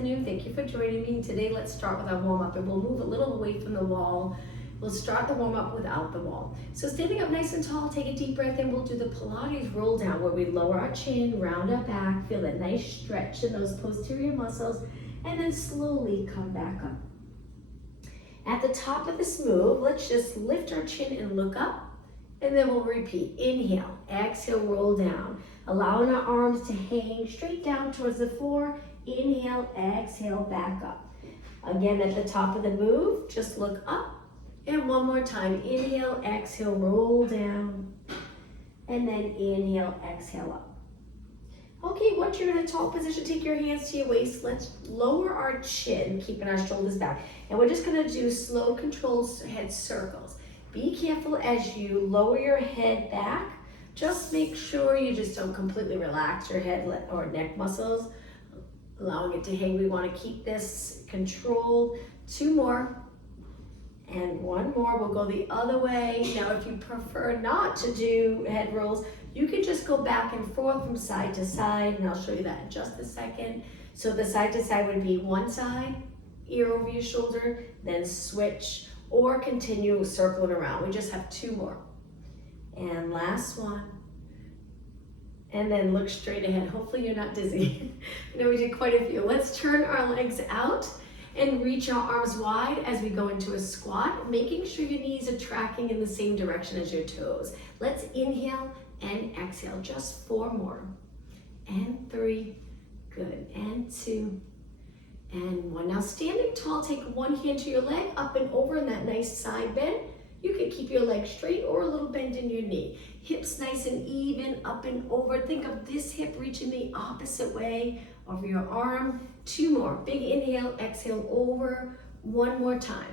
afternoon. Thank you for joining me. Today, let's start with our warm-up, and we'll move a little away from the wall. We'll start the warm-up without the wall. So standing up nice and tall, take a deep breath in. We'll do the Pilates roll down where we lower our chin, round our back, feel that nice stretch in those posterior muscles, and then slowly come back up. At the top of this move, let's just lift our chin and look up, and then we'll repeat. Inhale, exhale, roll down, allowing our arms to hang straight down towards the floor. Inhale, exhale, back up. Again, at the top of the move, just look up. And one more time, inhale, exhale, roll down, and then inhale, exhale up. Okay, once you're in a tall position, take your hands to your waist. Let's lower our chin, keeping our shoulders back. And we're just gonna do slow, controlled head circles. Be careful as you lower your head back. Just make sure you just don't completely relax your head or neck muscles, allowing it to hang. We wanna keep this controlled. 2 more. And 1 more, we'll go the other way. Now, if you prefer not to do head rolls, you can just go back and forth from side to side, and I'll show you that in just a second. So the side to side would be one side, ear over your shoulder, then switch, or continue circling around. We just have 2 more. And last one. And then look straight ahead. Hopefully you're not dizzy. I know we did quite a few. Let's turn our legs out and reach our arms wide as we go into a squat, making sure your knees are tracking in the same direction as your toes. Let's inhale and exhale, just 4 more. And 3, good, and 2, and 1. Now standing tall, take one hand to your leg, up and over in that nice side bend. You can keep your leg straight or a little bend in your knee. Hips nice and even, up and over. Think of this hip reaching the opposite way over your arm. 2 more, big inhale, exhale over. 1 more time.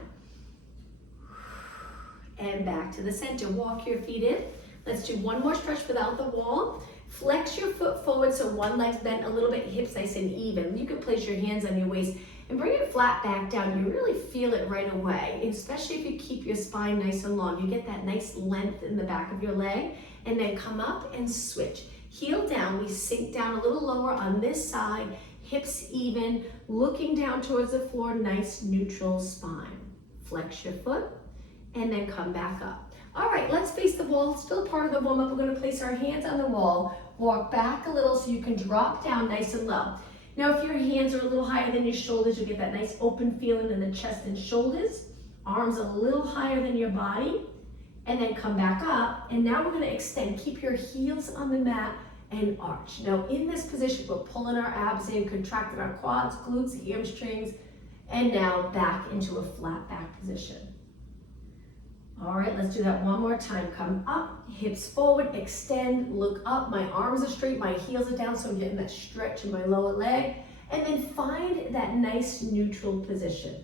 And back to the center, walk your feet in. Let's do 1 more stretch without the wall. Flex your foot forward so one leg's bent a little bit, hips nice and even. You can place your hands on your waist and bring it flat back down. You really feel it right away, especially if you keep your spine nice and long. You get that nice length in the back of your leg, and then come up and switch. Heel down, we sink down a little lower on this side, hips even, looking down towards the floor, nice neutral spine. Flex your foot, and then come back up. All right, let's face the wall. Still part of the warm-up. We're gonna place our hands on the wall, walk back a little so you can drop down nice and low. Now, if your hands are a little higher than your shoulders, you get that nice open feeling in the chest and shoulders. Arms a little higher than your body, and then come back up. And now we're gonna extend. Keep your heels on the mat and arch. Now, in this position, we're pulling our abs in, contracting our quads, glutes, hamstrings, and now back into a flat back position. All right, let's do that 1 more time. Come up, hips forward, extend, look up. My arms are straight, my heels are down, so I'm getting that stretch in my lower leg. And then find that nice neutral position.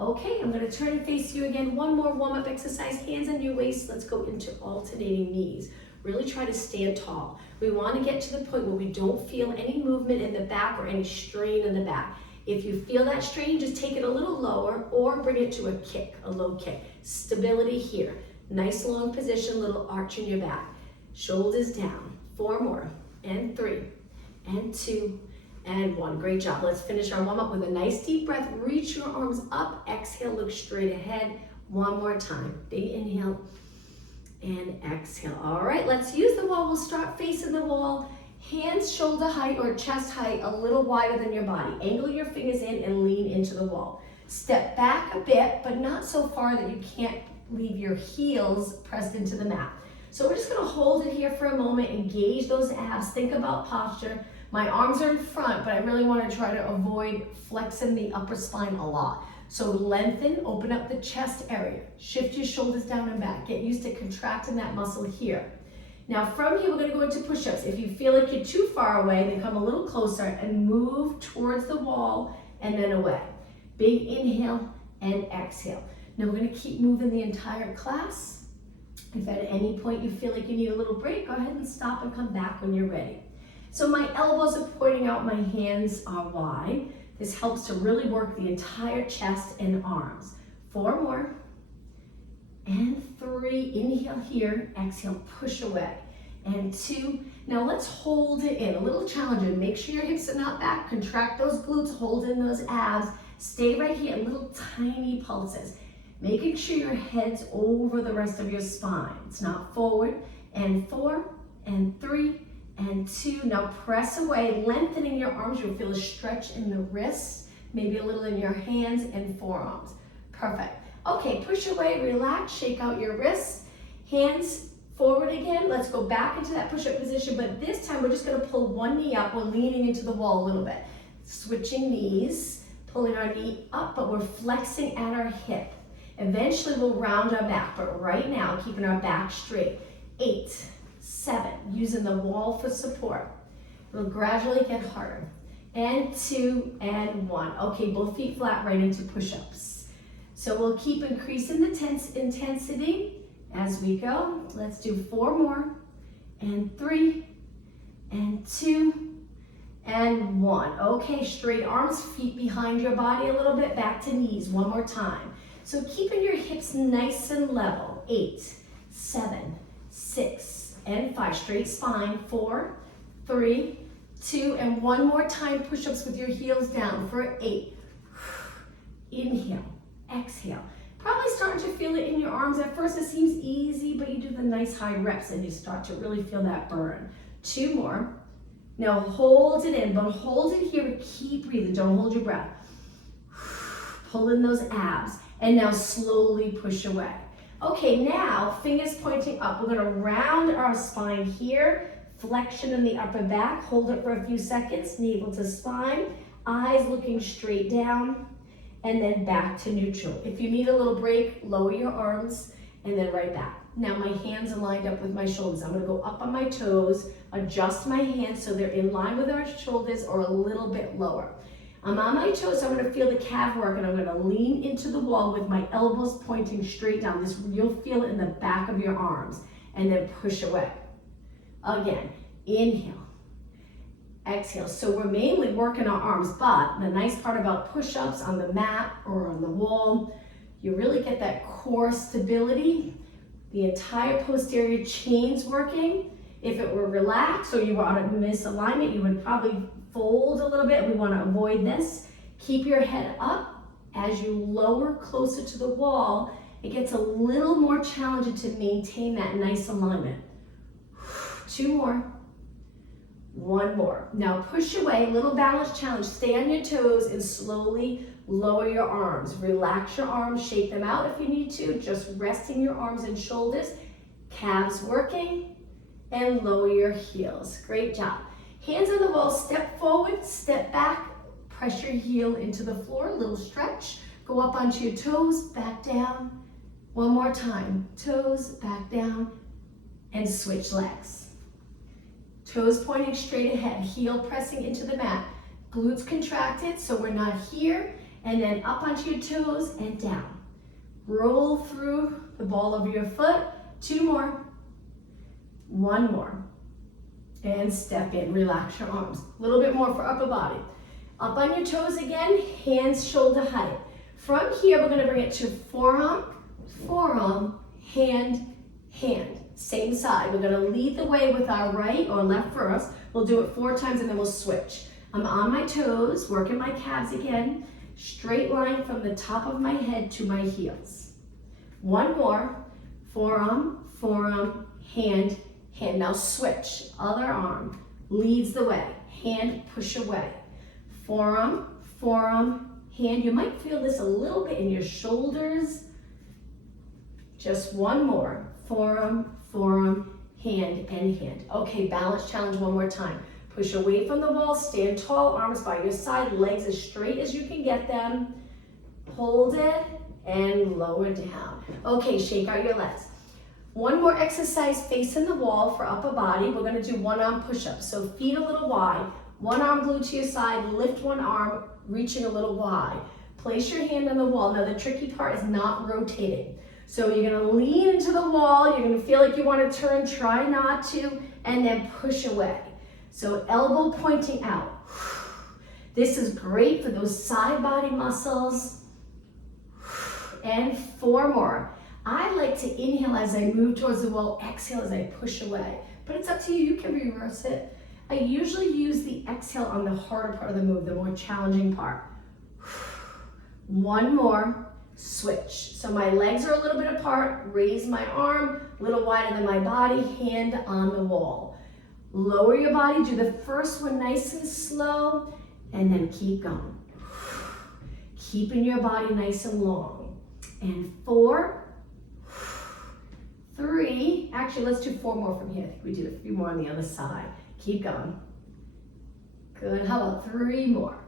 Okay, I'm gonna turn and face you again. 1 more warm-up exercise, hands on your waist. Let's go into alternating knees. Really try to stand tall. We wanna get to the point where we don't feel any movement in the back or any strain in the back. If you feel that strain, just take it a little lower or bring it to a kick, a low kick. Stability here. Nice long position, little arch in your back. Shoulders down. 4 more, and 3, and 2, and 1. Great job. Let's finish our warm-up with a nice deep breath. Reach your arms up, exhale, look straight ahead. 1 more time. Big inhale and exhale. All right, let's use the wall. We'll start facing the wall. Hands shoulder height or chest height a little wider than your body. Angle your fingers in and lean into the wall. Step back a bit, but not so far that you can't leave your heels pressed into the mat. So we're just gonna hold it here for a moment, engage those abs, think about posture. My arms are in front, but I really wanna try to avoid flexing the upper spine a lot. So lengthen, open up the chest area. Shift your shoulders down and back. Get used to contracting that muscle here. Now from here, we're gonna go into push-ups. If you feel like you're too far away, then come a little closer and move towards the wall and then away. Big inhale and exhale. Now we're gonna keep moving the entire class. If at any point you feel like you need a little break, go ahead and stop and come back when you're ready. So my elbows are pointing out, my hands are wide. This helps to really work the entire chest and arms. 4 more. And 3, inhale here, exhale, push away. And 2, Now let's hold it in, a little challenging. Make sure your hips are not back. Contract those glutes, hold in those abs. Stay right here, little tiny pulses. Making sure your head's over the rest of your spine. It's not forward. And 4, and 3, and 2. Now press away, lengthening your arms. You'll feel a stretch in the wrists, maybe a little in your hands and forearms. Perfect. Okay, push away, relax, shake out your wrists. Hands forward again. Let's go back into that push-up position, but this time we're just gonna pull one knee up. We're leaning into the wall a little bit. Switching knees, pulling our knee up, but we're flexing at our hip. Eventually we'll round our back, but right now, keeping our back straight. 8, 7, using the wall for support. It'll gradually get harder. And 2, and 1. Okay, both feet flat right into push-ups. So we'll keep increasing the intensity as we go. Let's do 4 more, and 3, and 2, and 1. Okay, straight arms, feet behind your body a little bit, back to knees, one more time. So keeping your hips nice and level. 8, 7, 6, and 5. Straight spine. 4, 3, 2, and 1 more time. Push-ups with your heels down for 8. Inhale, exhale. Probably starting to feel it in your arms. At first it seems easy, but you do the nice high reps and you start to really feel that burn. 2 more. Now hold it in, but hold it here. Keep breathing. Don't hold your breath. Pull in those abs. And now slowly push away. Okay, now fingers pointing up. We're gonna round our spine here. Flexion in the upper back. Hold it for a few seconds. Navel to spine. Eyes looking straight down. And then back to neutral. If you need a little break, lower your arms and then right back. Now my hands are lined up with my shoulders. I'm gonna go up on my toes, adjust my hands so they're in line with our shoulders or a little bit lower. I'm on my toes, so I'm gonna feel the calf work and I'm gonna lean into the wall with my elbows pointing straight down. You'll feel it in the back of your arms and then push away. Again, inhale. Exhale. So we're mainly working our arms, but the nice part about push-ups on the mat or on the wall, you really get that core stability. The entire posterior chain's working. If it were relaxed or you were out of misalignment, you would probably fold a little bit. We want to avoid this. Keep your head up. As you lower closer to the wall, it gets a little more challenging to maintain that nice alignment. 2 more. 1 more. Now push away, little balance challenge. Stay on your toes and slowly lower your arms. Relax your arms, shake them out if you need to. Just resting your arms and shoulders. Calves working and lower your heels. Great job. Hands on the wall, step forward, step back, press your heel into the floor, a little stretch. Go up onto your toes, back down. 1 more time. Toes, back down, and switch legs. Toes pointing straight ahead, heel pressing into the mat. Glutes contracted, so we're not here. And then up onto your toes and down. Roll through the ball of your foot. 2 more. 1 more. And step in, relax your arms. A little bit more for upper body. Up on your toes again, hands shoulder height. From here, we're gonna bring it to forearm, forearm, hand, hand. Same side. We're gonna lead the way with our right or left first. We'll do it 4 times and then we'll switch. I'm on my toes, working my calves again. Straight line from the top of my head to my heels. 1 more. Forearm, forearm, hand, hand. Now switch. Other arm leads the way. Hand, push away. Forearm, forearm, hand. You might feel this a little bit in your shoulders. Just 1 more. Forearm, forearm, hand, and hand. Okay, balance challenge 1 more time. Push away from the wall, stand tall, arms by your side, legs as straight as you can get them. Hold it and lower down. Okay, shake out your legs. 1 more exercise facing the wall for upper body. We're gonna do 1 arm push-ups. So feet a little wide, 1 arm glued to your side, lift 1 arm, reaching a little wide. Place your hand on the wall. Now the tricky part is not rotating. So you're gonna lean into the wall, you're gonna feel like you wanna turn, try not to, and then push away. So elbow pointing out. This is great for those side body muscles. And 4 more. I like to inhale as I move towards the wall, exhale as I push away. but it's up to you. You can reverse it. I usually use the exhale on the harder part of the move, the more challenging part. One more, switch. So my legs are a little bit apart, raise my arm, a little wider than my body, hand on the wall. Lower your body, do the first one nice and slow, and then keep going. Keeping your body nice and long. And 4, 3, actually let's do 4 more from here. I think we did a few more on the other side. Keep going. Good, how about 3 more?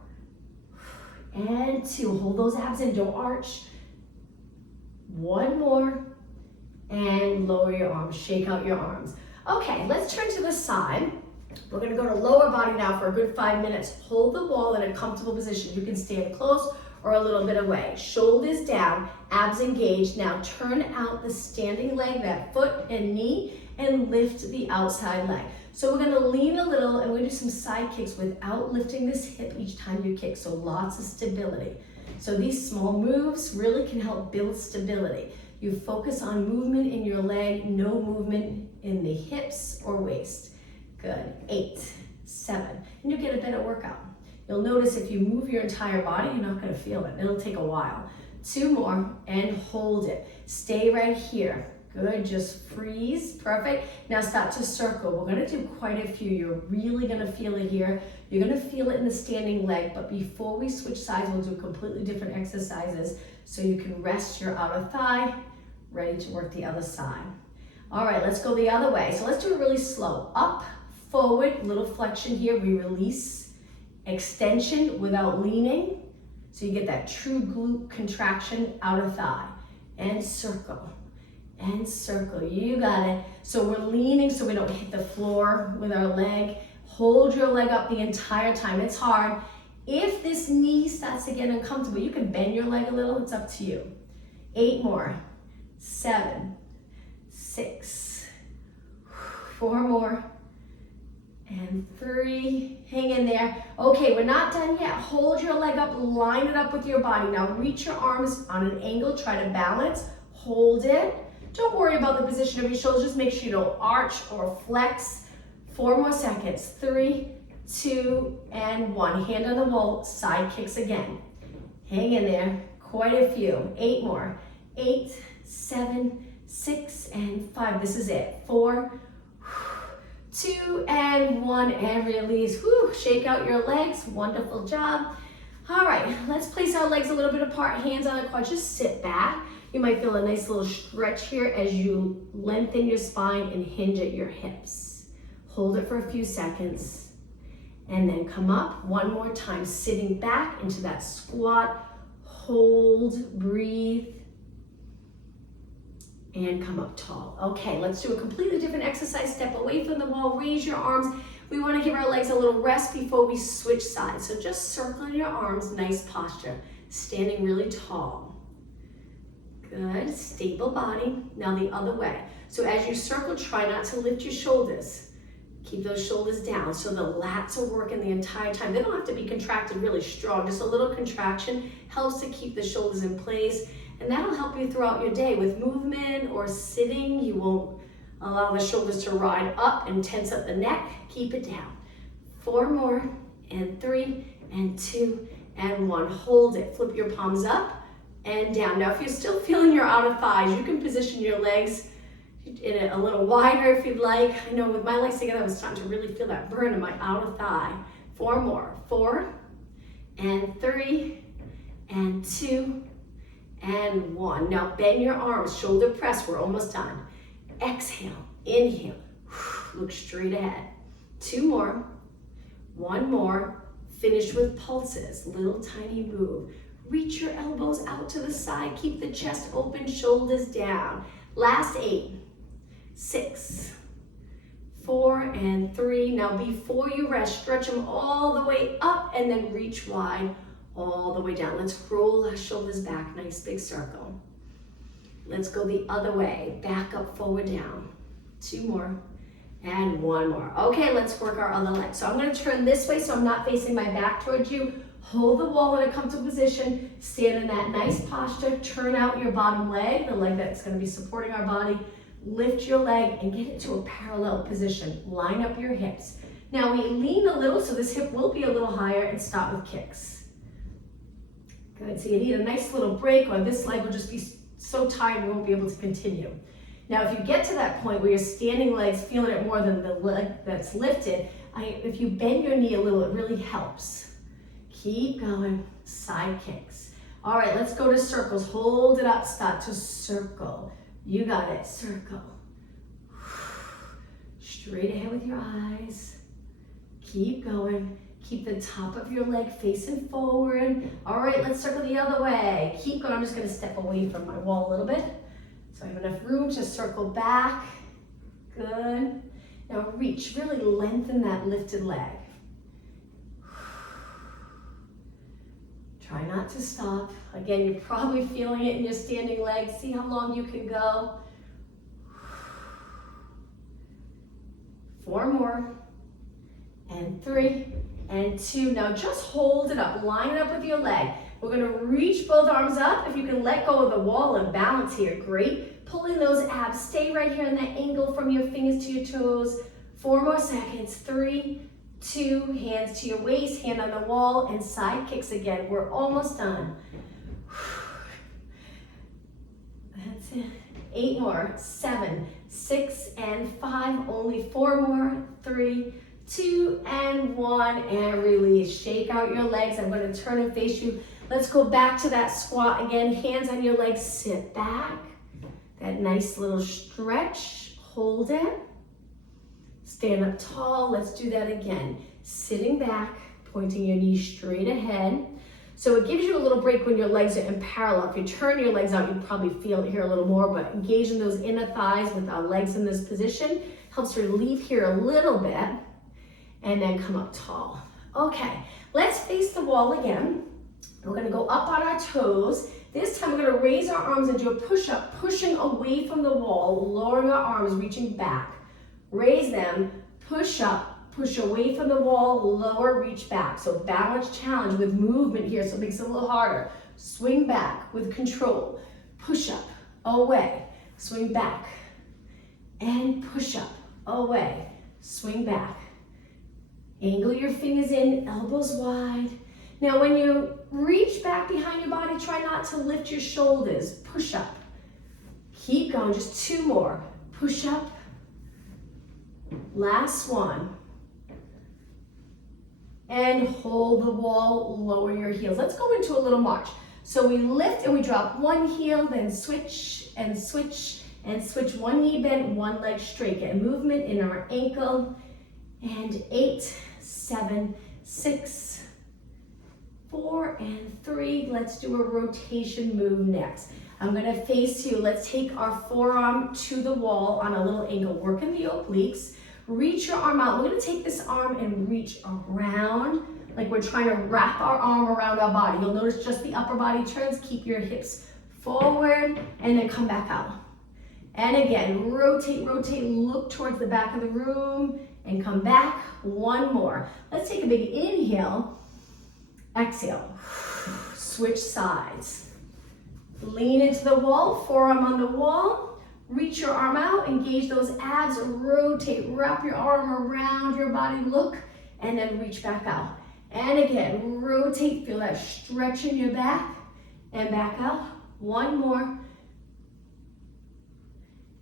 And 2, hold those abs in, don't arch. 1 more, and lower your arms, shake out your arms. Okay, let's turn to the side. We're gonna go to lower body now for a good 5 minutes. Hold the wall in a comfortable position. You can stand close or a little bit away. Shoulders down, abs engaged. Now turn out the standing leg, that foot and knee, and lift the outside leg. So we're gonna lean a little and we're gonna do some side kicks without lifting this hip each time you kick, so lots of stability. So these small moves really can help build stability. You focus on movement in your leg, no movement in the hips or waist. Good, 8, 7, and you'll get a better workout. You'll notice if you move your entire body, you're not gonna feel it. It'll take a while. 2 more, and hold it. Stay right here. Good, just freeze, perfect. Now start to circle. We're gonna do quite a few. You're really gonna feel it here. You're gonna feel it in the standing leg, but before we switch sides, we'll do completely different exercises so you can rest your outer thigh, ready to work the other side. All right, let's go the other way. So let's do it really slow. Up, forward, little flexion here, we release. Extension without leaning, so you get that true glute contraction, outer thigh. And circle, you got it. So we're leaning so we don't hit the floor with our leg. Hold your leg up the entire time, it's hard. If this knee starts to get uncomfortable, you can bend your leg a little, it's up to you. 8 more, 7, 6, 4 more, and 3, hang in there. Okay, we're not done yet. Hold your leg up, line it up with your body. Now reach your arms on an angle, try to balance, hold it. Don't worry about the position of your shoulders, just make sure you don't arch or flex. 4 more seconds, 3, 2, and 1. Hand on the wall, side kicks again. Hang in there, quite a few. 8 more, 8, 7, 6, and 5. This is it. 4, 2, and 1, and release. Whew, shake out your legs, wonderful job. All right, let's place our legs a little bit apart, hands on the quad, just sit back. You might feel a nice little stretch here as you lengthen your spine and hinge at your hips. Hold it for a few seconds, and then come up one more time, sitting back into that squat, hold, breathe, and come up tall. Okay, let's do a completely different exercise. Step away from the wall, raise your arms. We want to give our legs a little rest before we switch sides. So just circle your arms, nice posture, standing really tall. Good, stable body. Now the other way. So as you circle, try not to lift your shoulders. Keep those shoulders down so the lats are working the entire time. They don't have to be contracted really strong. Just a little contraction helps to keep the shoulders in place. And that'll help you throughout your day with movement or sitting. You won't allow the shoulders to ride up and tense up the neck. Keep it down. 4 more, and 3, and 2, and 1. Hold it. Flip your palms up and down. Now, if you're still feeling your outer thighs, you can position your legs in a little wider if you'd like. I know with my legs together, I was starting to really feel that burn in my outer thigh. 4 more. 4, and 3, and 2, and 1. Now bend your arms, shoulder press, we're almost done. Exhale, inhale, look straight ahead. 2 more, 1 more, finish with pulses, little tiny move. Reach your elbows out to the side, keep the chest open, shoulders down. Last 8, 6, 4, and 3. Now before you rest, stretch them all the way up and then reach wide all the way down. Let's roll our shoulders back, nice big circle. Let's go the other way, back up, forward, down. 2 more, and 1 more. Okay, let's work our other leg. So I'm gonna turn this way so I'm not facing my back towards you. Hold the wall in a comfortable position, stand in that nice posture, turn out your bottom leg, the leg that's gonna be supporting our body. lift your leg and get it to a parallel position. Line up your hips. Now we lean a little, so this hip will be a little higher, and start with kicks. Good, so you need a nice little break, or this leg will just be so tired we won't be able to continue. Now if you get to that point where you're standing legs, feeling it more than the leg that's lifted, if you bend your knee a little, it really helps. Keep going, side kicks. All right, let's go to circles. Hold it up, start to circle. You got it, circle. Straight ahead with your eyes. Keep going. Keep the top of your leg facing forward. All right, let's circle the other way. Keep going. I'm just gonna step away from my wall a little bit so I have enough room to circle back. Good. Now reach, really lengthen that lifted leg. Try not to stop. Again, you're probably feeling it in your standing legs. See how long you can go. 4 more. And 3 and 2. Now just hold it up. Line it up with your leg. We're going to reach both arms up. If you can let go of the wall and balance here, great. Pull in those abs. Stay right here in that angle from your fingers to your toes. 4 more seconds. 3, 2, hands to your waist, hand on the wall, and side kicks again. We're almost done. That's it. 8 more. 7, 6, and 5. Only 4 more. 3, 2, and 1, and release. Shake out your legs. I'm going to turn and face you. Let's go back to that squat again. Hands on your legs. Sit back. That nice little stretch. Hold it. Stand up tall. Let's do that again. Sitting back, pointing your knees straight ahead. So it gives you a little break when your legs are in parallel. If you turn your legs out, you probably feel it here a little more, but engaging those inner thighs with our legs in this position helps relieve here a little bit, and then come up tall. Okay, let's face the wall again. We're gonna go up on our toes. This time we're gonna raise our arms and do a push-up, pushing away from the wall, lowering our arms, reaching back. Raise them, push up, push away from the wall, lower, reach back. So balance challenge with movement here, so it makes it a little harder. Swing back with control. Push up, away, swing back, and push up, away, swing back. Angle your fingers in, elbows wide. Now when you reach back behind your body, try not to lift your shoulders. Push up. Keep going, just 2 more. Push up. Last one. And hold the wall, lower your heels. Let's go into a little march. So we lift and we drop one heel, then switch and switch and switch. One knee bent, one leg straight. Get movement in our ankle. And 8, 7, 6, 4, and 3. Let's do a rotation move next. I'm gonna face you. Let's take our forearm to the wall on a little angle. Working the obliques. Reach your arm out. We're gonna take this arm and reach around, like we're trying to wrap our arm around our body. You'll notice just the upper body turns. Keep your hips forward and then come back out. And again, rotate, rotate, look towards the back of the room and come back. 1 more. Let's take a big inhale. Exhale. Switch sides. Lean into the wall, forearm on the wall. Reach your arm out, engage those abs, rotate, wrap your arm around your body, look, and then reach back out. And again, rotate, feel that stretch in your back, and back out. 1 more.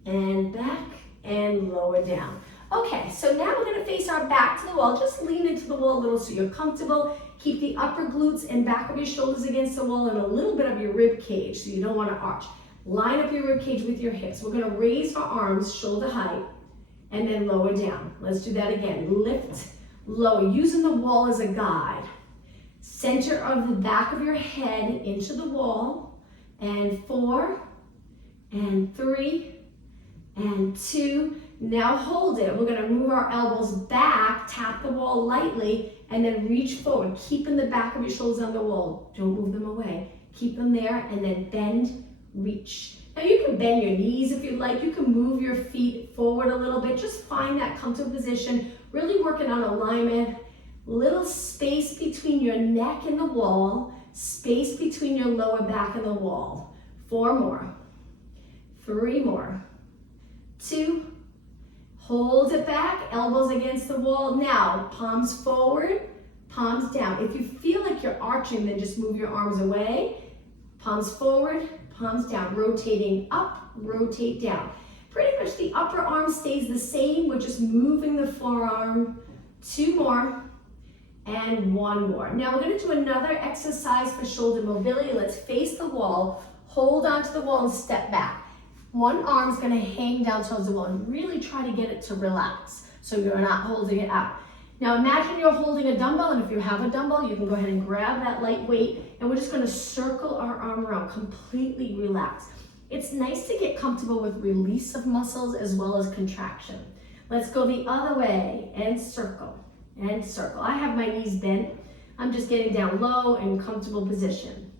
And back, and lower down. Okay, so now we're gonna face our back to the wall. Just lean into the wall a little so you're comfortable. Keep the upper glutes and back of your shoulders against the wall and a little bit of your rib cage, so you don't wanna arch. Line up your rib cage with your hips. We're gonna raise our arms shoulder height and then lower down. Let's do that again. Lift, lower, using the wall as a guide. Center of the back of your head into the wall. And 4, and 3, and 2. Now hold it. We're gonna move our elbows back, tap the wall lightly, and then reach forward, keeping the back of your shoulders on the wall. Don't move them away. Keep them there, and then bend, reach. Now you can bend your knees if you'd like. You can move your feet forward a little bit. Just find that comfortable position. Really working on alignment. Little space between your neck and the wall. Space between your lower back and the wall. 4 more. 3 more. 2, hold it back, elbows against the wall. Now, palms forward, palms down. If you feel like you're arching, then just move your arms away. Palms forward, palms down, rotating up, rotate down. Pretty much the upper arm stays the same. We're just moving the forearm. 2 more and 1 more. Now we're going to do another exercise for shoulder mobility. Let's face the wall, hold onto the wall and step back. One arm is going to hang down towards the wall and really try to get it to relax so you're not holding it out. Now imagine you're holding a dumbbell, and if you have a dumbbell, you can go ahead and grab that light weight, and we're just going to circle our arm around, completely relax. It's nice to get comfortable with release of muscles as well as contraction. Let's go the other way and circle and circle. I have my knees bent. I'm just getting down low in comfortable position.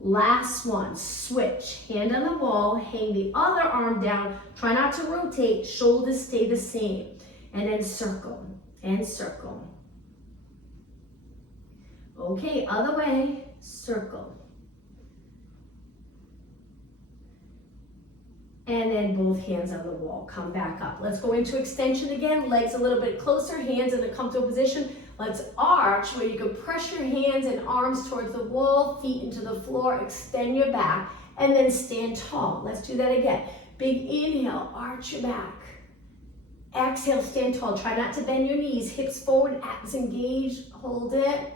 Last one, switch. Hand on the wall, hang the other arm down. Try not to rotate, shoulders stay the same. And then circle and circle. Okay, other way, circle. And then both hands on the wall, come back up. Let's go into extension again, legs a little bit closer, hands in a comfortable position. Let's arch where you can press your hands and arms towards the wall, feet into the floor, extend your back, and then stand tall. Let's do that again. Big inhale, arch your back. Exhale, stand tall. Try not to bend your knees, hips forward, abs engaged, hold it,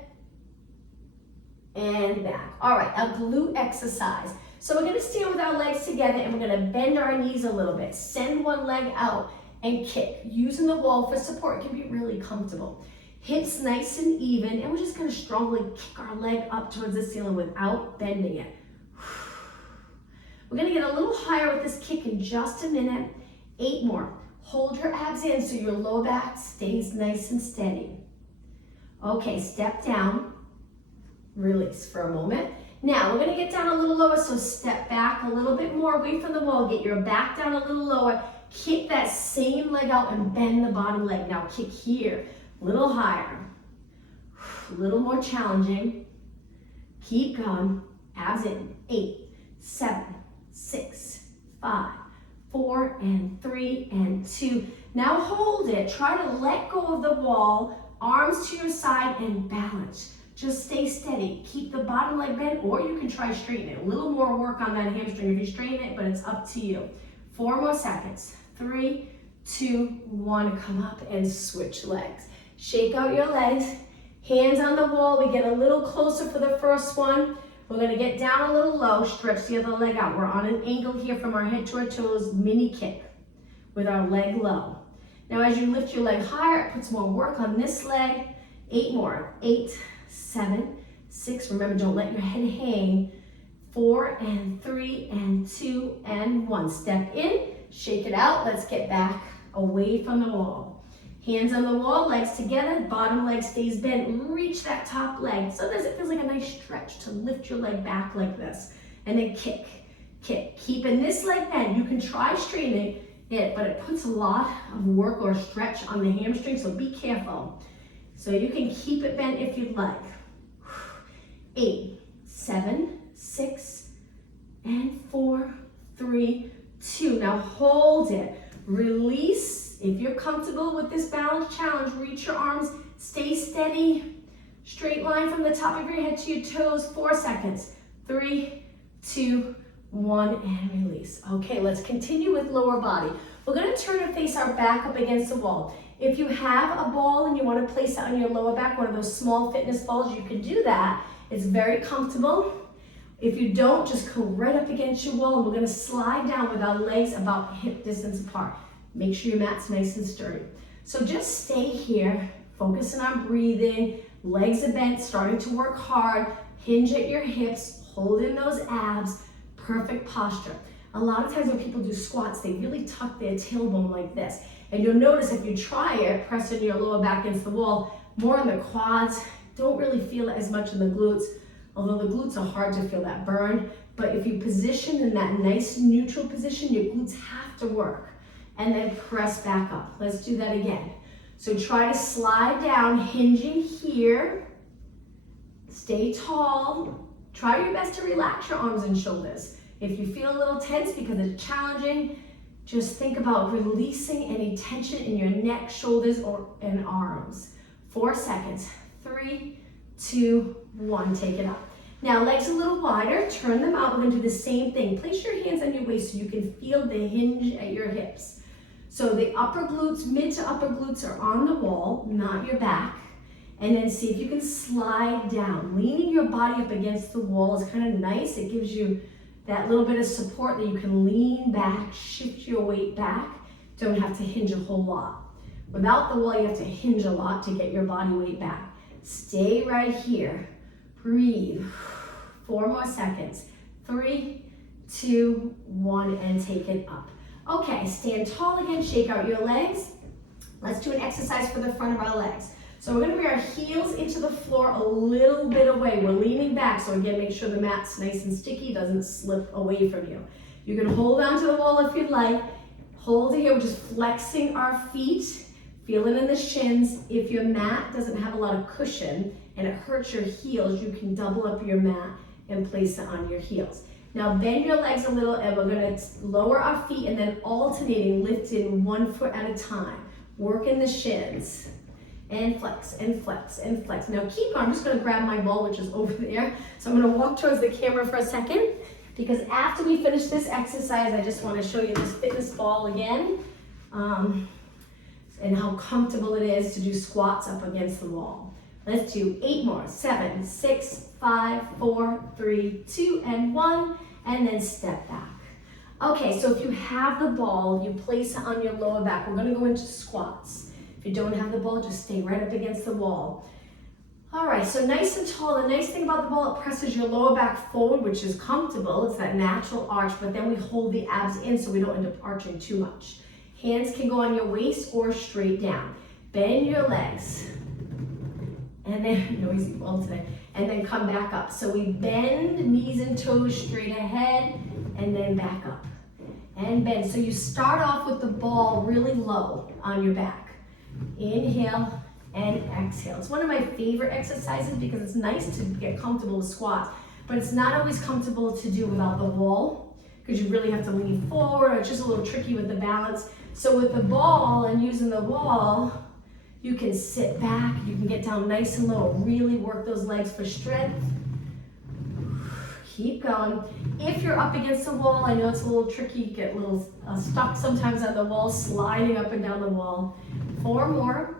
and back. All right, a glute exercise. So we're gonna stand with our legs together and we're gonna bend our knees a little bit. Send one leg out and kick. Using the wall for support can be really comfortable. Hips nice and even, and we're just gonna strongly kick our leg up towards the ceiling without bending it. We're gonna get a little higher with this kick in just a minute. 8 more. Hold your abs in so your low back stays nice and steady. Okay, step down, release for a moment. Now, we're gonna get down a little lower, so step back a little bit more away from the wall. Get your back down a little lower. Kick that same leg out and bend the bottom leg. Now, kick here, a little higher. A little more challenging. Keep going. Abs in. 8, 7, 6, 5, 4, and 3, and 2. Now hold it. Try to let go of the wall. Arms to your side and balance. Just stay steady. Keep the bottom leg bent, or you can try straighten it. A little more work on that hamstring if you straighten it, but it's up to you. 4 more seconds. 3, 2, 1. Come up and switch legs. Shake out your legs. Hands on the wall. We get a little closer for the first one. We're gonna get down a little low, stretch the other leg out. We're on an angle here from our head to our toes, mini kick with our leg low. Now as you lift your leg higher, it puts more work on this leg. 8 more. 8, 7, 6. Remember, don't let your head hang. 4, and 3, and 2, and 1. Step in, shake it out. Let's get back away from the wall. Hands on the wall, legs together, bottom leg stays bent. Reach that top leg. Sometimes it feels like a nice stretch to lift your leg back like this. And then kick, kick. Keeping this leg bent. You can try straightening it, but it puts a lot of work or stretch on the hamstring, so be careful. So you can keep it bent if you'd like. 8, 7, 6, and 4, 3, 2. Now hold it. Release. If you're comfortable with this balance challenge, reach your arms, stay steady. Straight line from the top of your head to your toes. 4 seconds. 3, 2, 1, and release. Okay, let's continue with lower body. We're gonna turn and face our back up against the wall. If you have a ball and you want to place it on your lower back, one of those small fitness balls, you can do that. It's very comfortable. If you don't, just go right up against your wall, and we're going to slide down with our legs about hip distance apart. Make sure your mat's nice and sturdy. So just stay here, focusing on breathing, legs are bent, starting to work hard, hinge at your hips, hold in those abs, perfect posture. A lot of times when people do squats, they really tuck their tailbone like this. And you'll notice if you try it, pressing your lower back against the wall, more in the quads, don't really feel it as much in the glutes, although the glutes are hard to feel that burn. But if you position in that nice neutral position, your glutes have to work. And then press back up. Let's do that again. So try to slide down, hinging here. Stay tall. Try your best to relax your arms and shoulders. If you feel a little tense because it's challenging, Just think about releasing any tension in your neck, shoulders, and arms. 4 seconds. 3, 2, 1. Take it up. Now, legs a little wider. Turn them out. We're going to do the same thing. Place your hands on your waist so you can feel the hinge at your hips. So the upper glutes, mid to upper glutes are on the wall, not your back. And then see if you can slide down. Leaning your body up against the wall is kind of nice. It gives you that little bit of support that you can lean back, shift your weight back. Don't have to hinge a whole lot. Without the wall, you have to hinge a lot to get your body weight back. Stay right here. Breathe. 4 more seconds. 3, 2, 1, and take it up. Okay, stand tall again, shake out your legs. Let's do an exercise for the front of our legs. So we're gonna bring our heels into the floor a little bit away. We're leaning back, so again, make sure the mat's nice and sticky, doesn't slip away from you. You can hold onto the wall if you'd like. Hold it here, we're just flexing our feet, feel it in the shins. If your mat doesn't have a lot of cushion and it hurts your heels, you can double up your mat and place it on your heels. Now bend your legs a little and we're gonna lower our feet and then alternating, lifting 1 foot at a time. Work in the shins. And flex, and flex, and flex. Now keep going, I'm just gonna grab my ball, which is over there. So I'm gonna walk towards the camera for a second, because after we finish this exercise, I just wanna show you this fitness ball again, and how comfortable it is to do squats up against the wall. Let's do 8 more, 7, 6, 5, 4, 3, 2, and 1, and then step back. Okay, so if you have the ball, you place it on your lower back. We're gonna go into squats. If you don't have the ball, just stay right up against the wall. All right, so nice and tall. The nice thing about the ball, it presses your lower back forward, which is comfortable. It's that natural arch, but then we hold the abs in so we don't end up arching too much. Hands can go on your waist or straight down. Bend your legs. And then, noisy ball today. And then come back up. So we bend, knees and toes straight ahead, and then back up. And bend. So you start off with the ball really low on your back. Inhale and exhale. It's one of my favorite exercises because it's nice to get comfortable with squats, but it's not always comfortable to do without the wall because you really have to lean forward. It's just a little tricky with the balance. So with the ball and using the wall, you can sit back, you can get down nice and low, really work those legs for strength. Keep going. If you're up against the wall, I know it's a little tricky, you get a little stuck sometimes on the wall, sliding up and down the wall. 4 more.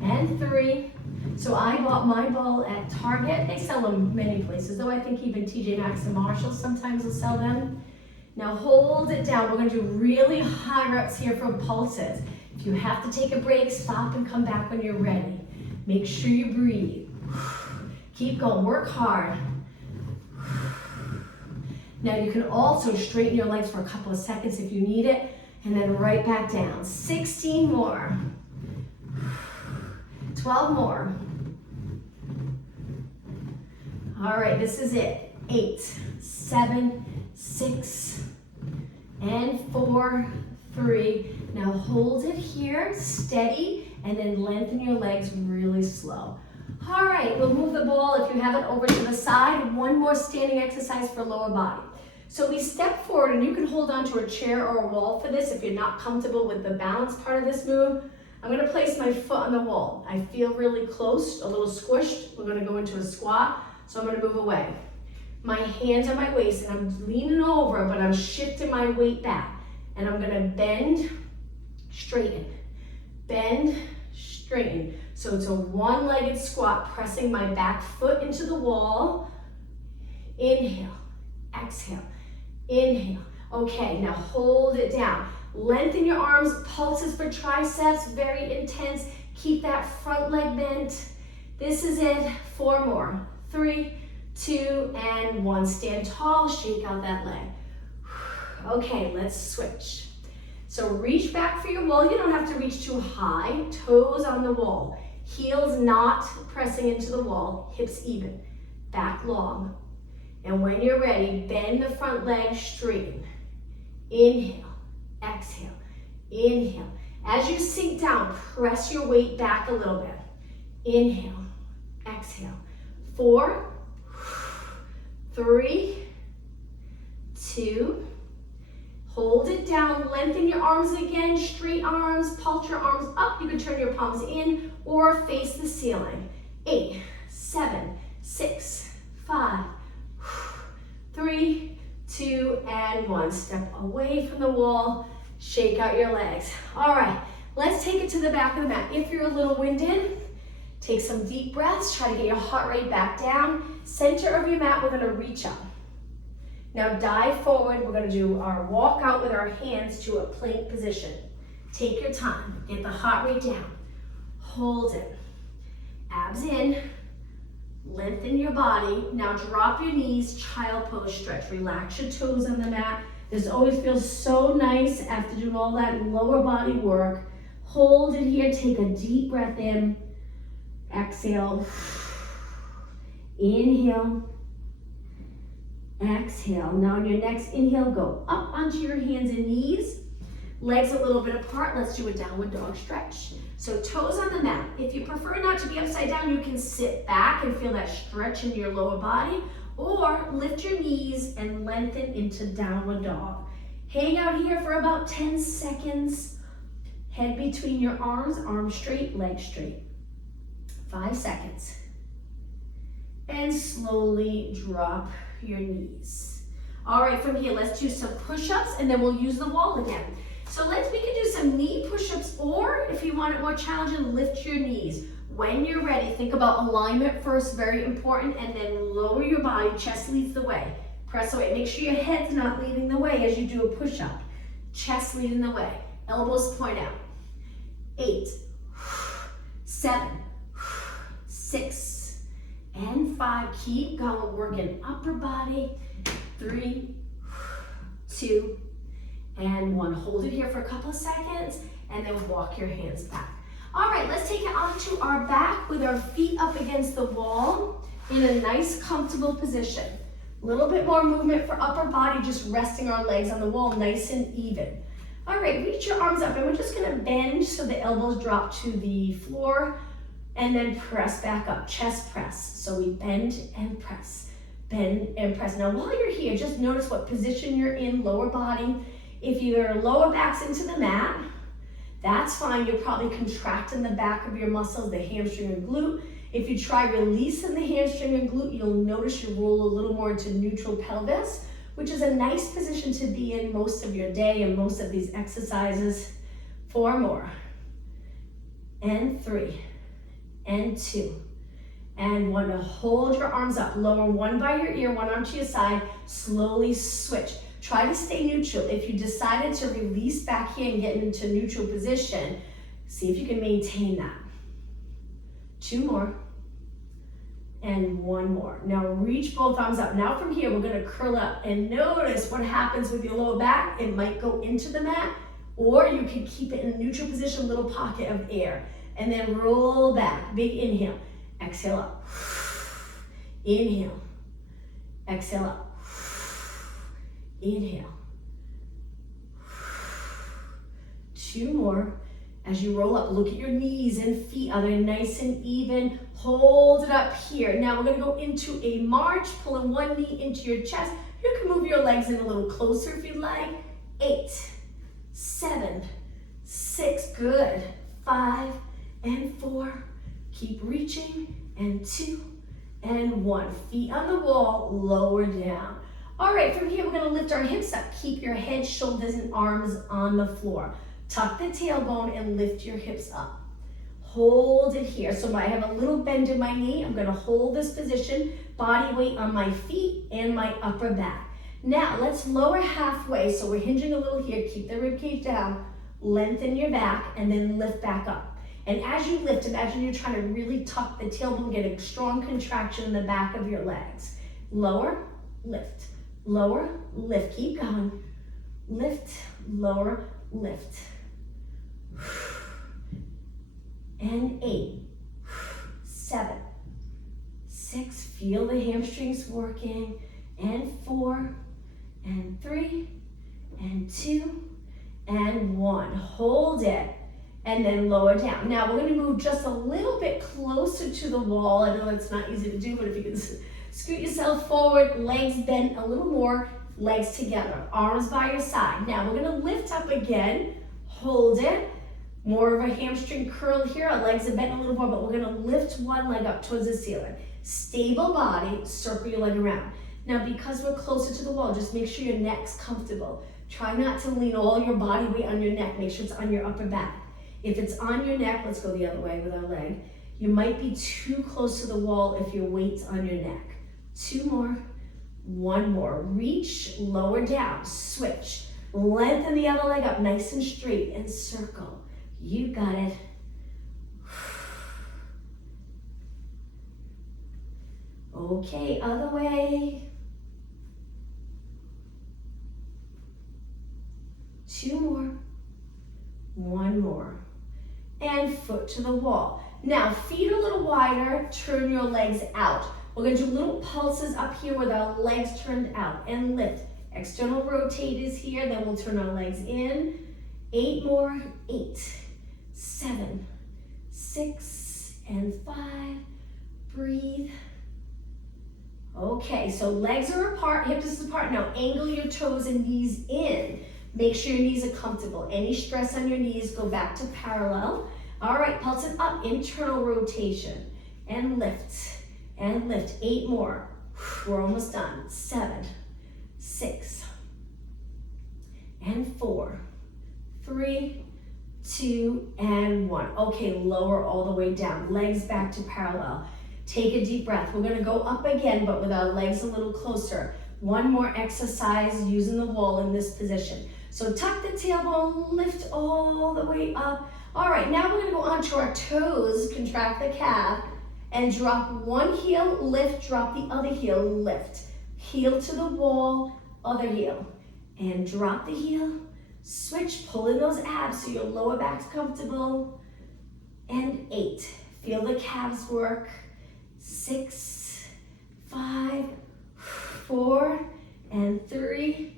And 3. So I bought my ball at Target. They sell them many places, though I think even TJ Maxx and Marshalls sometimes will sell them. Now hold it down. We're gonna do really high reps here for pulses. If you have to take a break, stop and come back when you're ready. Make sure you breathe. Keep going, work hard. Now you can also straighten your legs for a couple of seconds if you need it, and then right back down. 16 more. 12 more. All right, this is it. 8, 7, 6, and 4, 3. Now hold it here, steady, and then lengthen your legs really slow. All right, we'll move the ball, if you have it, over to the side. 1 more standing exercise for lower body. So we step forward, and you can hold onto a chair or a wall for this if you're not comfortable with the balance part of this move. I'm gonna place my foot on the wall. I feel really close, a little squished. We're gonna go into a squat, so I'm gonna move away. My hands on my waist, and I'm leaning over, but I'm shifting my weight back. And I'm gonna bend, straighten, bend, straighten. So it's a one-legged squat, pressing my back foot into the wall. Inhale, exhale, inhale. Okay, now hold it down. Lengthen your arms, pulses for triceps, very intense. Keep that front leg bent. This is it, 4 more. 3, 2, and 1. Stand tall, shake out that leg. Okay, let's switch. So reach back for your wall. You don't have to reach too high. Toes on the wall. Heels not pressing into the wall. Hips even. Back long. And when you're ready, bend the front leg, straighten. Inhale, exhale, inhale. As you sink down, press your weight back a little bit. Inhale, exhale. 4, 3, 2, Hold it down, lengthen your arms again, straight arms, pulse your arms up. You can turn your palms in or face the ceiling. 8, 7, 6, 5, 3, 2, and 1. Step away from the wall, shake out your legs. All right, let's take it to the back of the mat. If you're a little winded, take some deep breaths, try to get your heart rate back down. Center of your mat, we're gonna reach up. Now dive forward, we're gonna do our walk out with our hands to a plank position. Take your time, get the heart rate down. Hold it, abs in, lengthen your body. Now drop your knees, child pose stretch. Relax your toes on the mat. This always feels so nice after doing all that lower body work. Hold it here, take a deep breath in. Exhale, inhale, exhale. Now on your next inhale, go up onto your hands and knees. Legs a little bit apart. Let's do a downward dog stretch. So toes on the mat. If you prefer not to be upside down, you can sit back and feel that stretch in your lower body, or lift your knees and lengthen into downward dog. Hang out here for about 10 seconds. Head between your arms, arms straight, legs straight. 5 seconds. And slowly drop your knees. All right, from here, let's do some push-ups and then we'll use the wall again. So we can do some knee push-ups, or if you want it more challenging, lift your knees. When you're ready, think about alignment first, very important, and then lower your body, chest leads the way. Press away, make sure your head's not leading the way as you do a push-up. Chest leading the way, elbows point out. 8, 7, 6, and 5. Keep going, working upper body. 3, 2, and 1. Hold it here for a couple of seconds, and then walk your hands back. All right, let's take it onto our back with our feet up against the wall in a nice, comfortable position. A little bit more movement for upper body, just resting our legs on the wall, nice and even. All right, reach your arms up, and we're just gonna bend so the elbows drop to the floor, and then press back up, chest press. So we bend and press, bend and press. Now while you're here, just notice what position you're in, lower body. If your lower back's into the mat, that's fine. You're probably contracting the back of your muscles, the hamstring and glute. If you try releasing the hamstring and glute, you'll notice you roll a little more into neutral pelvis, which is a nice position to be in most of your day and most of these exercises. 4 more, and 3, and 2, and 1. Now hold your arms up, lower one by your ear, one arm to your side, slowly switch. Try to stay neutral. If you decided to release back here and get into neutral position, see if you can maintain that. 2 more, and 1 more. Now reach both arms up. Now from here, we're gonna curl up, and notice what happens with your lower back. It might go into the mat, or you can keep it in a neutral position, little pocket of air, and then roll back. Big inhale, exhale up. Inhale, exhale up. Inhale. 2 more. As you roll up, look at your knees and feet. Are they nice and even? Hold it up here. Now we're gonna go into a march, pulling one knee into your chest. You can move your legs in a little closer if you'd like. 8, 7, 6, good. 5, and 4. Keep reaching, and 2, and 1. Feet on the wall, lower down. All right, from here, we're gonna lift our hips up. Keep your head, shoulders, and arms on the floor. Tuck the tailbone and lift your hips up. Hold it here. So I have a little bend in my knee. I'm gonna hold this position, body weight on my feet and my upper back. Now, let's lower halfway. So we're hinging a little here. Keep the rib cage down, lengthen your back, and then lift back up. And as you lift, imagine you're trying to really tuck the tailbone, get a strong contraction in the back of your legs. Lower, lift. Lower, lift, keep going. Lift, lower, lift. And 8, 7, 6, feel the hamstrings working. And 4, and 3, and 2, and 1. Hold it, and then lower down. Now we're gonna move just a little bit closer to the wall. I know it's not easy to do, but if you can scoot yourself forward, legs bent a little more, legs together, arms by your side. Now we're gonna lift up again, hold it. More of a hamstring curl here, our legs are bent a little more, but we're gonna lift one leg up towards the ceiling. Stable body, circle your leg around. Now because we're closer to the wall, just make sure your neck's comfortable. Try not to lean all your body weight on your neck, make sure it's on your upper back. If it's on your neck, let's go the other way with our leg. You might be too close to the wall if your weight's on your neck. 2 more, 1 more. Reach, lower down, switch. Lengthen the other leg up nice and straight and circle. You got it. Okay, other way. 2 more, 1 more. And foot to the wall. Now, feet a little wider, turn your legs out. We're gonna do little pulses up here with our legs turned out and lift. External rotate is here, then we'll turn our legs in. 8 more, 8, 7, 6, and 5. Breathe. Okay, so legs are apart, hip distance apart. Now angle your toes and knees in. Make sure your knees are comfortable. Any stress on your knees, go back to parallel. All right, pulse it up, internal rotation. And lift, and lift. 8 more. We're almost done. 7, 6, and 4, 3, 2, and 1. Okay, lower all the way down. Legs back to parallel. Take a deep breath. We're gonna go up again, but with our legs a little closer. 1 more exercise using the wall in this position. So tuck the tailbone, lift all the way up. All right, now we're gonna go onto our toes, contract the calf, and drop one heel, lift, drop the other heel, lift. Heel to the wall, other heel. And drop the heel, switch, pull in those abs so your lower back's comfortable. And 8, feel the calves work. 6, 5, 4, and 3,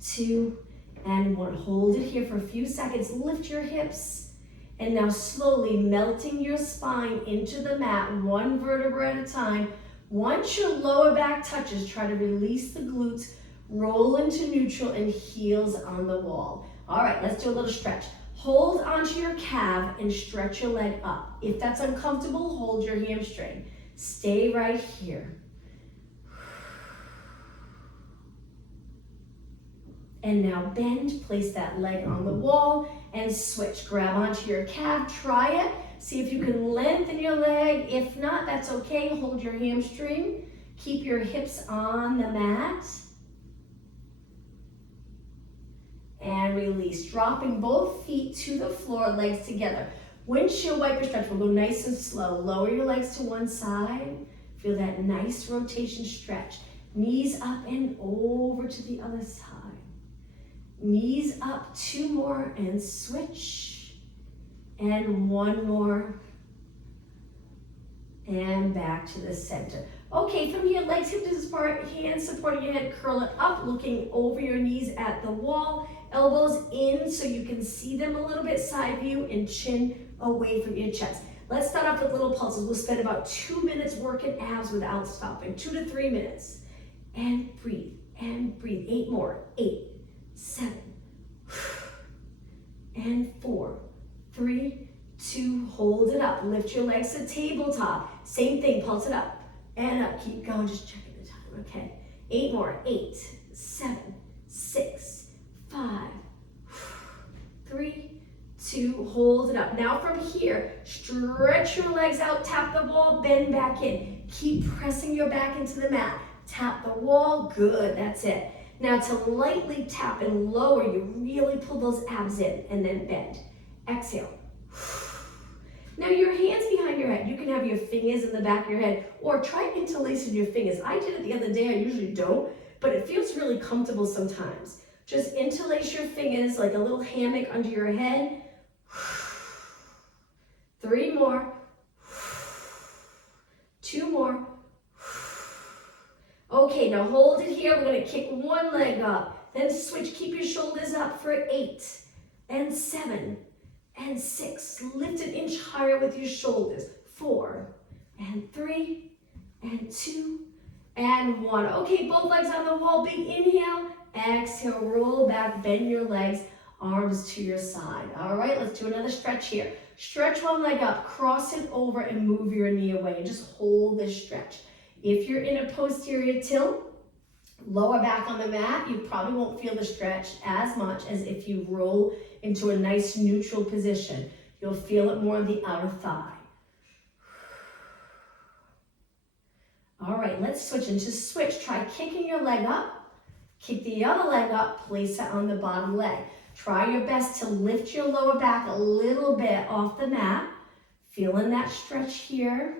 2, and 1. Hold it here for a few seconds. Lift your hips. And now slowly melting your spine into the mat, 1 vertebra at a time. Once your lower back touches, try to release the glutes, roll into neutral and heels on the wall. All right, let's do a little stretch. Hold onto your calf and stretch your leg up. If that's uncomfortable, hold your hamstring. Stay right here. And now bend, place that leg on the wall and switch. Grab onto your calf, try it. See if you can lengthen your leg. If not, that's okay. Hold your hamstring. Keep your hips on the mat. And release, dropping both feet to the floor, legs together. Windshield wiper stretch, we'll go nice and slow. Lower your legs to one side. Feel that nice rotation stretch. Knees up and over to the other side. Knees up, 2 more and switch. And 1 more. And back to the center. Okay, from here, legs hip distance apart, hands supporting your head, curl it up, looking over your knees at the wall. Elbows in so you can see them a little bit, side view, and chin away from your chest. Let's start off with little pulses. We'll spend about 2 minutes working abs without stopping, 2 to 3 minutes. And breathe, 8 more, 8, 7, and 4, 3, 2, hold it up. Lift your legs to tabletop. Same thing, pulse it up and up. Keep going, just checking the time, okay. 8 more, 8, 7, 6, 5, 3, 2, hold it up. Now from here, stretch your legs out, tap the wall, bend back in. Keep pressing your back into the mat. Tap the wall, good, that's it. Now to lightly tap and lower, you really pull those abs in and then bend. Exhale. Now your hands behind your head. You can have your fingers in the back of your head or try interlacing your fingers. I did it the other day, I usually don't, but it feels really comfortable sometimes. Just interlace your fingers like a little hammock under your head. 3 more. 2 more. Okay, now hold it here. We're gonna kick one leg up, then switch. Keep your shoulders up for 8 and 7 and 6. Lift an inch higher with your shoulders. 4 and 3 and 2 and 1. Okay, both legs on the wall, big inhale, exhale, roll back, bend your legs, arms to your side. All right, let's do another stretch here. Stretch one leg up, cross it over and move your knee away. Just hold this stretch. If you're in a posterior tilt, lower back on the mat, you probably won't feel the stretch as much as if you roll into a nice neutral position. You'll feel it more on the outer thigh. All right, let's switch into switch. Try kicking your leg up, kick the other leg up, place it on the bottom leg. Try your best to lift your lower back a little bit off the mat. Feeling that stretch here.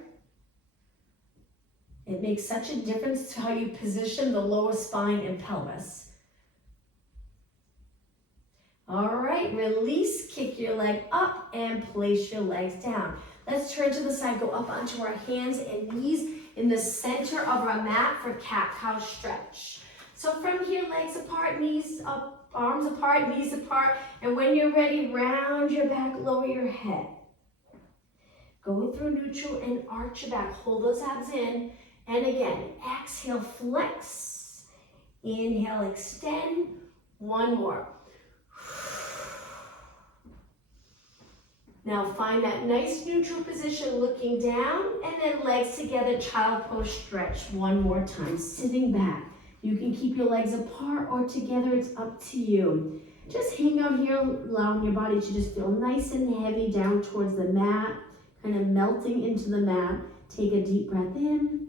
It makes such a difference to how you position the lower spine and pelvis. All right, release, kick your leg up and place your legs down. Let's turn to the side, go up onto our hands and knees in the center of our mat for cat-cow stretch. So from here, legs apart, knees up, arms apart, knees apart, and when you're ready, round your back, lower your head. Go through neutral and arch your back, hold those abs in, and again, exhale, flex, inhale, extend, one more. Now find that nice neutral position, looking down, and then legs together, child pose stretch. One more time, sitting back. You can keep your legs apart or together, it's up to you. Just hang out here, allowing your body to just feel nice and heavy down towards the mat, kind of melting into the mat. Take a deep breath in,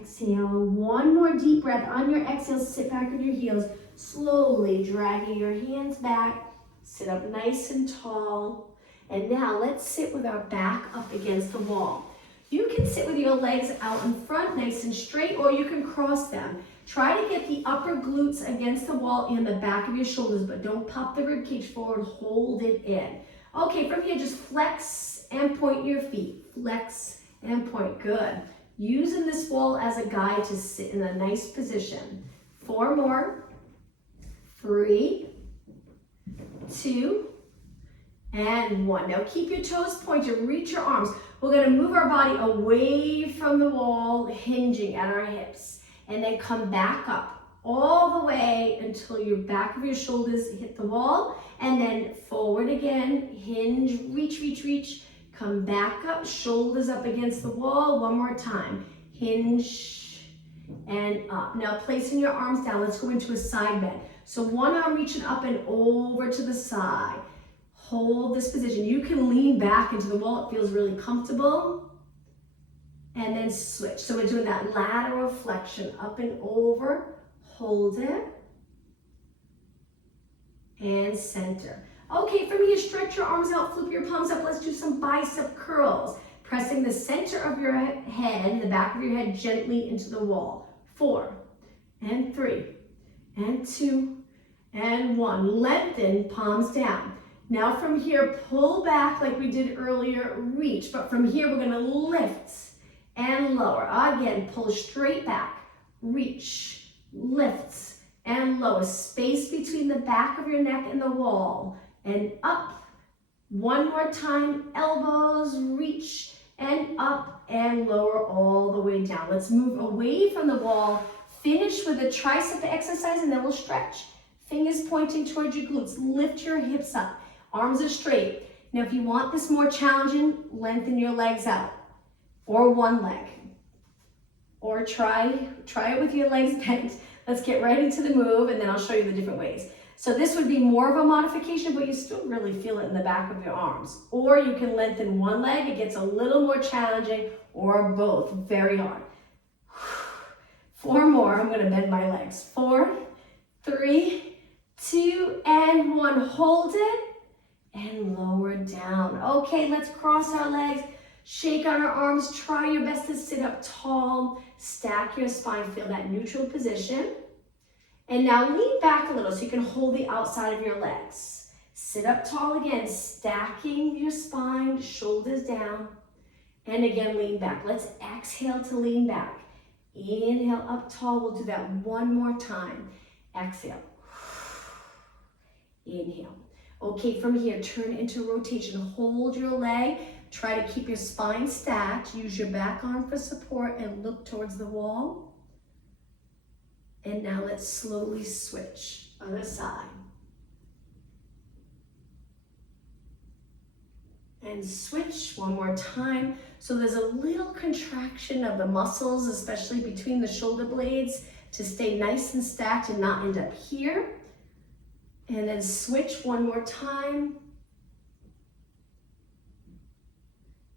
exhale. One more deep breath. On your exhale, sit back on your heels, slowly dragging your hands back, sit up nice and tall. And now let's sit with our back up against the wall. You can sit with your legs out in front, nice and straight, or you can cross them. Try to get the upper glutes against the wall and the back of your shoulders, but don't pop the rib cage forward, hold it in. Okay, from here, just flex and point your feet. Flex and point, good. Using this wall as a guide to sit in a nice position. 4 more, 3, 2, and 1. Now keep your toes pointed, reach your arms. We're gonna move our body away from the wall, hinging at our hips, and then come back up all the way until your back of your shoulders hit the wall, and then forward again, hinge, reach, reach, reach, come back up, shoulders up against the wall, one more time, hinge, and up. Now placing your arms down, let's go into a side bend. So one arm reaching up and over to the side. Hold this position. You can lean back into the wall. It feels really comfortable. And then switch. So we're doing that lateral flexion, up and over. Hold it. And center. Okay, from here, stretch your arms out, flip your palms up. Let's do some bicep curls. Pressing the center of your head, the back of your head, gently into the wall. 4, and 3, and 2, and 1. Lengthen, palms down. Now from here, pull back like we did earlier, reach. But from here, we're gonna lift and lower. Again, pull straight back, reach, lift, and lower. Space between the back of your neck and the wall. And up. One more time, elbows, reach, and up, and lower all the way down. Let's move away from the wall. Finish with a tricep exercise, and then we'll stretch. Fingers pointing towards your glutes. Lift your hips up. Arms are straight. Now, if you want this more challenging, lengthen your legs out, or one leg. Or try it with your legs bent. Let's get right into the move, and then I'll show you the different ways. So this would be more of a modification, but you still really feel it in the back of your arms. Or you can lengthen one leg. It gets a little more challenging, or both. Very hard. 4 more. I'm going to bend my legs. 4, 3, 2, and 1. Hold it. And lower down. Okay, let's cross our legs, shake out our arms, try your best to sit up tall, stack your spine, feel that neutral position. And now lean back a little so you can hold the outside of your legs. Sit up tall again, stacking your spine, shoulders down. And again, lean back. Let's exhale to lean back. Inhale up tall, we'll do that one more time. Exhale. Inhale. Okay, from here, turn into rotation. Hold your leg, Try to keep your spine stacked. Use your back arm for support and look towards the wall. And now let's slowly switch. Other side. And switch one more time. So there's a little contraction of the muscles, especially between the shoulder blades, to stay nice and stacked and not end up here. And then switch one more time.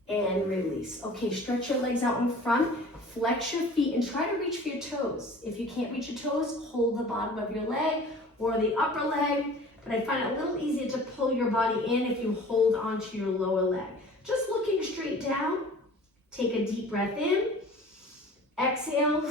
And release. Okay, stretch your legs out in front. Flex your feet and try to reach for your toes. If you can't reach your toes, hold the bottom of your leg or the upper leg. But I find it a little easier to pull your body in if you hold onto your lower leg. Just looking straight down. Take a deep breath in. Exhale.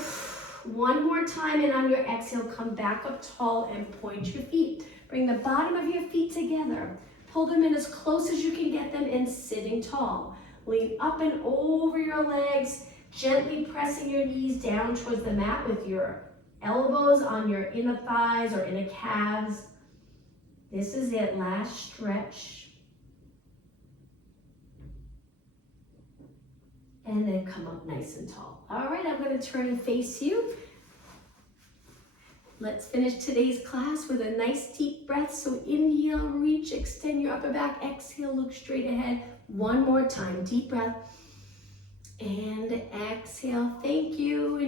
One more time, and on your exhale, come back up tall and point your feet. Bring the bottom of your feet together. Pull them in as close as you can get them in sitting tall. Lean up and over your legs, gently pressing your knees down towards the mat with your elbows on your inner thighs or inner calves. This is it, last stretch. And then come up nice and tall. All right, I'm going to turn and face you. Let's finish today's class with a nice deep breath. So inhale, reach, extend your upper back. Exhale, look straight ahead. One more time, deep breath. And exhale, thank you.